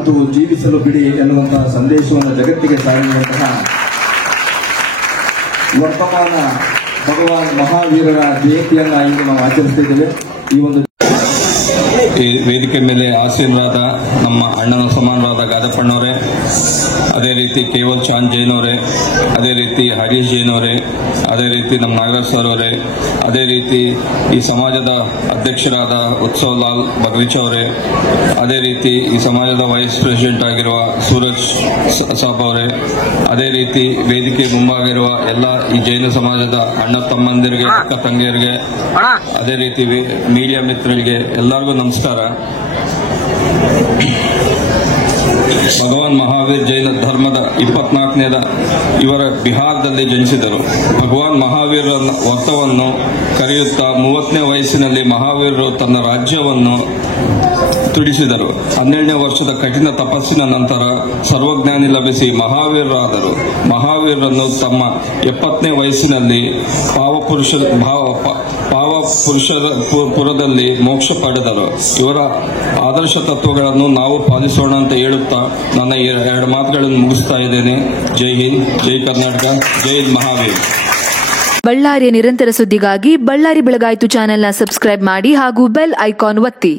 ಮತ್ತು ಜೀವಿಸಲು ಬಿಡಿ ಎನ್ನುವಂತಹ ಸಂದೇಶವನ್ನು ಜಗತ್ತಿಗೆ ಸಾರಿರುವಂತಹ ವರ್ತಮಾನ ಭಗವಾನ್ ಮಹಾವೀರರ ಜಯಂತಿಯನ್ನ ಇಂದು ನಾವು ಆಚರಿಸುತ್ತಿದ್ದೇವೆ. ಈ ವೇದಿಕೆ ಮೇಲೆ ಆಸೀನರಾದ ನಮ್ಮ ಅಣ್ಣನ ಸಮಾನರಾದ ಗಾದಪ್ಪಣ್ಣವರೇ, ಅದೇ ರೀತಿ ಕೇವಲ್ ಚಾಂದ್ ಜೈನ್ ಅವರೇ, ಅದೇ ರೀತಿ ಹರೀಶ್ ಜೈನ್ ಅವರೇ, ಅದೇ ರೀತಿ ನಮ್ಮ ನಾಗರಾಜ್ ಸರ್ ಅವರೇ, ಅದೇ ರೀತಿ ಈ ಸಮಾಜದ ಅಧ್ಯಕ್ಷರಾದ ಉತ್ಸವ್ ಲಾಲ್ ಬಗ್ರಿಚ್ ಅವರೇ, ಅದೇ ರೀತಿ ಈ ಸಮಾಜದ ವೈಸ್ ಪ್ರೆಸಿಡೆಂಟ್ ಆಗಿರುವ ಸೂರಜ್ ಸಾಬ್ ಅವರೇ, ಅದೇ ರೀತಿ ವೇದಿಕೆ ಮುಂಭಾಗಿರುವ ಎಲ್ಲ ಈ ಜೈನ ಸಮಾಜದ ಅಣ್ಣ ತಮ್ಮಂದಿರಿಗೆ, ಅಕ್ಕ ತಂಗಿಯರಿಗೆ, ಅದೇ ರೀತಿ ಮೀಡಿಯಾ ಮಿತ್ರರಿಗೆ ಎಲ್ಲರಿಗೂ ನಮಸ್ಕಾರ. ಭಗವಾನ್ ಮಹಾವೀರ್ ಜೈನ ಧರ್ಮದ 24ನೇದ ಇವರ ಬಿಹಾರದಲ್ಲಿ ಜನಿಸಿದರು. ಭಗವಾನ್ ಮಹಾವೀರರ ವ್ರತವನ್ನು ಕರೆಯುತ್ತಾ 30ನೇ ವಯಸ್ಸಿನಲ್ಲಿ ಮಹಾವೀರರು ತನ್ನ ರಾಜ್ಯವನ್ನು ತುಡಿಸಿದರು. 12ನೇ ವರ್ಷದ ಕಠಿಣ ತಪಸ್ಸಿನ ನಂತರ ಸರ್ವಜ್ಞಾನಿ ಲಭಿಸಿ ಮಹಾವೀರರಾದರು. ಮಹಾವೀರರನ್ನು ತಮ್ಮ 70ನೇ ವಯಸ್ಸಿನಲ್ಲಿ ಪಾವಪುರುಷಪುರದಲ್ಲಿ ಮೋಕ್ಷ ಪಡೆದರು. ಇವರ ಆದರ್ಶ ತತ್ವಗಳನ್ನು ನಾವು ಪಾಲಿಸೋಣ ಅಂತ ಹೇಳುತ್ತಾ ನನ್ನ 2 ಮಾತುಗಳನ್ನು ಮುಗಿಸ್ತಾ ಇದ್ದೇನೆ. ಜೈ ಹಿಂದ್, ಜೈ ಕರ್ನಾಟಕ, ಜೈ ಮಹಾವೀರ್. ಬಳ್ಳಾರಿಯ ನಿರಂತರ ಸುದ್ದಿಗಾಗಿ ಬಳ್ಳಾರಿ ಬೆಳಗಾಯಿತು ಚಾನೆಲ್ನ ಸಬ್ಸ್ಕ್ರೈಬ್ ಮಾಡಿ ಹಾಗೂ ಬೆಲ್ ಐಕಾನ್ ಒತ್ತಿ.